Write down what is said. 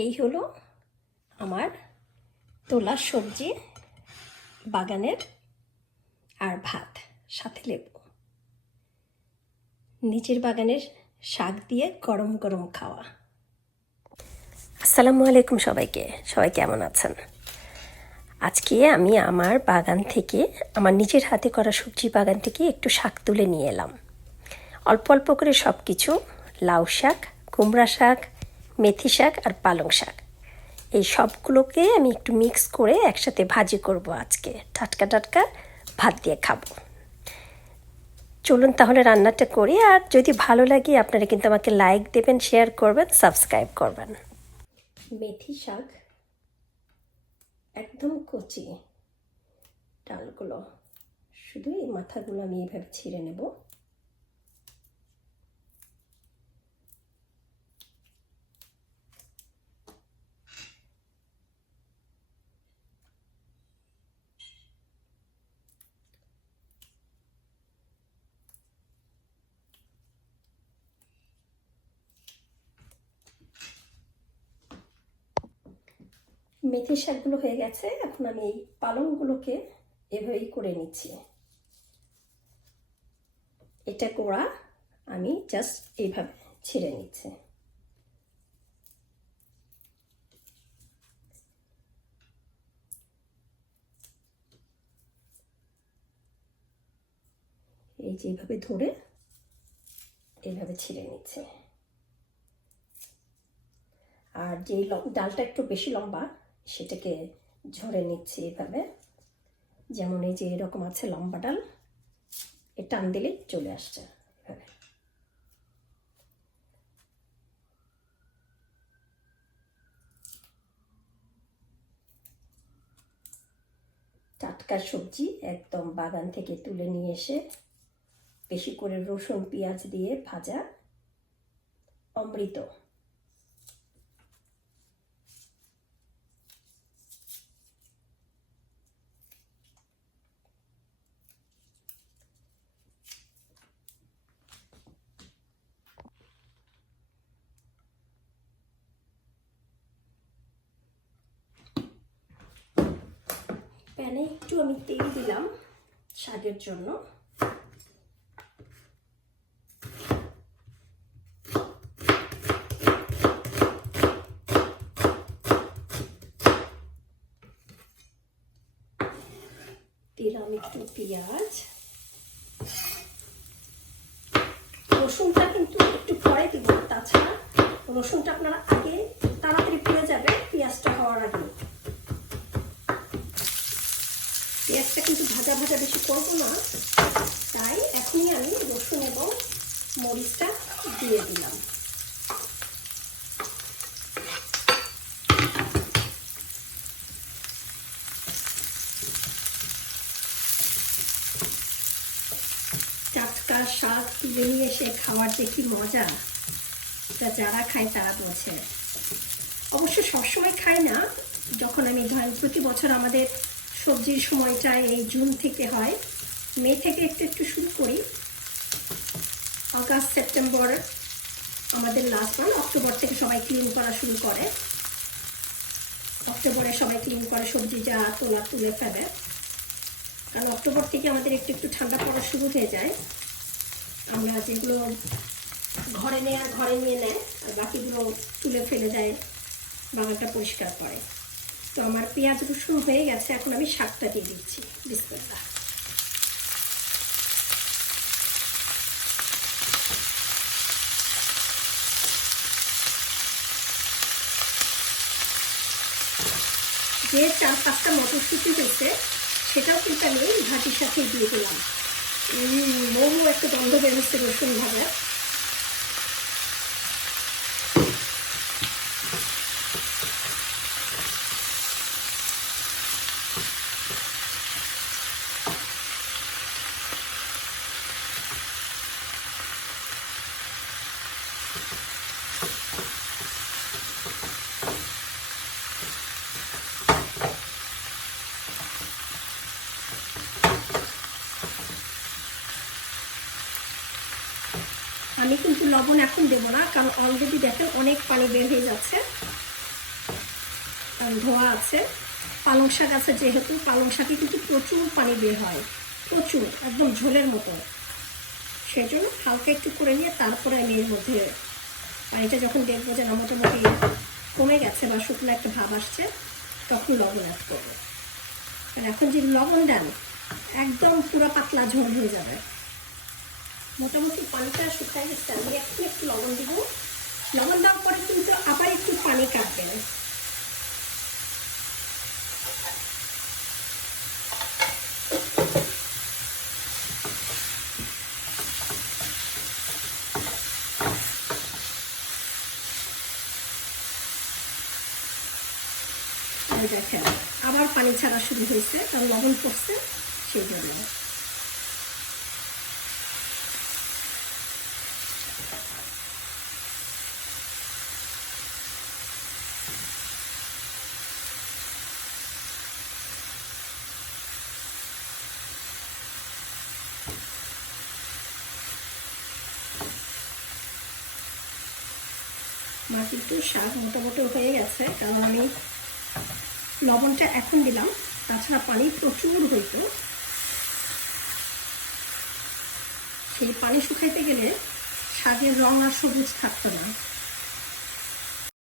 এই হলো আমার তোলা সবজি, বাগানের আর ভাত, সাথে লেবু। নিজের বাগানের শাক দিয়ে গরম গরম খাওয়া। আসসালামু আলাইকুম সবাইকে, সবাই কেমন আছেন? আজকে আমি আমার বাগান থেকে, আমার নিজের হাতে করা সবজি বাগান থেকে একটু শাক তুলে নিয়ে এলাম। অল্প অল্প করে সব কিছু লাউ শাক, কুমড়া শাক মেথি শাক আর পালং শাক। এই সবগুলোকে আমি একটু মিক্স করে একসাথে ভাজি করব আজকে। টাটকা টাটকা ভাত দিয়ে খাব। চলুন তাহলে রান্নাটা করি আর যদি ভালো লাগে আপনারা কিন্তু আমাকে লাইক দেবেন শেয়ার করবেন সাবস্ক্রাইব করবেন। মেথি শাক একদম কচি। ডালগুলো, শুধু এই মাথাগুলো আমি এভাবে ছিঁড়ে নেব। মেথি শাকগুলো হয়ে গেছে, এখন আমি এই পালংগুলোকে এভাবেই করে নিচ্ছি। এটা গোড়া আমি জাস্ট এইভাবে ছিঁড়ে নিচ্ছি। এই যে এইভাবে ধরে এইভাবে ছিঁড়ে নিচ্ছে। আর যে ডালটা একটু বেশি লম্বা সেটাকে ঝরে নিচ্ছি এভাবে। যেমন এই যে এরকম আছে লম্বা ডাল, এ টান দিলেই চলে আসছে এভাবে। টাটকা সবজি একদম বাগান থেকে তুলে নিয়ে এসে বেশি করে রসুন, পেঁয়াজ দিয়ে ভাজা অমৃত। প্যানে একটু আমি তেল দিলাম শাকের জন্য। দিলাম একটু পেঁয়াজ। রসুনটা কিন্তু একটু পরে দিব, তাছাড়া রসুনটা আপনারা আগে তাড়াতাড়ি পুড়ে যাবে, পেঁয়াজটা হওয়ার আগে পেঁয়াজটা কিন্তু ভাজা ভাজা বেশি করব না। তাই এখনই আমি রসুন এবং মরিচটা দিয়ে দিলাম। টাটকা শাক তুলে নিয়ে এসে খাওয়ার যে কি মজা তা যারা খায় তারা বোঝে। অবশ্য সবসময় খাই না, যখন আমি ধরেন প্রতি বছর আমাদের সবজির সময়টা এই জুন থেকে হয়। মে থেকে একটু একটু শুরু করি। আগস্ট, সেপ্টেম্বর আমাদের লাস্ট মান্থ অক্টোবর থেকে সবাই ক্লিন করা শুরু করে। অক্টোবরে সবাই ক্লিন করে সবজি যা তোলা তুলে ফেলে। কারণ অক্টোবর থেকে আমাদের একটু একটু ঠান্ডা পড়া শুরু হয়ে যায়। আমরা যেগুলো ঘরে নেয়, ঘরে নিয়ে নেয়, আর বাকিগুলো তুলে ফেলে দেয়, বাগানটা পরিষ্কার করে। তো আমার পেঁয়াজ রসুন হয়ে গেছে, এখন আমি শাকটা দিয়ে দিচ্ছি। বিস্কুটটা যে চার পাঁচটা মটরশুঁটি হয়েছে, সেটাও কিন্তু আমি ভাজির সাথে দিয়ে দিলাম। মোমো একটা গন্ধ বেরোচ্ছে রসুন ভাজা আমি কিন্তু লবণ এখন দেবো না, কারণ অলরেডি দেখেন অনেক পানি বের হয়ে যাচ্ছে। ধোয়া আছে। পালং শাক আছে, যেহেতু পালং শাকে কিন্তু প্রচুর পানি বের হয়। প্রচুর, একদম ঝোলের মতো। সেই জন্য হালকা একটু করে নিয়ে তারপরে আমি এর মধ্যে পানিটা যখন দেখব যে না মোটামুটি কমে গেছে বা শুকনো একটা ভাব আসছে, তখন লবণ অ্যাড করব। আর এখন যে লবণ দেন একদম পুরো পাতলা ঝোল হয়ে যাবে। মোটামুটি পানিটা শুকায় গেছে, আমি এখন একটু লবণ দিব। লবণ দেওয়ার পরে কিন্তু আবার একটু পানি কাটবেন দেখেন। আবার পানি ছাড়া শুরু হয়েছে কারণ লবণ পড়ছে, সেই জন্য। আমার কিন্তু শাক মোটামুটি হয়ে গেছে, কারণ আমি লবণটা এখন দিলাম, তাছাড়া পানি প্রচুর হইতো। সেই পানি শুকাইতে গেলে শাকের রং আর সবুজ থাকতো না।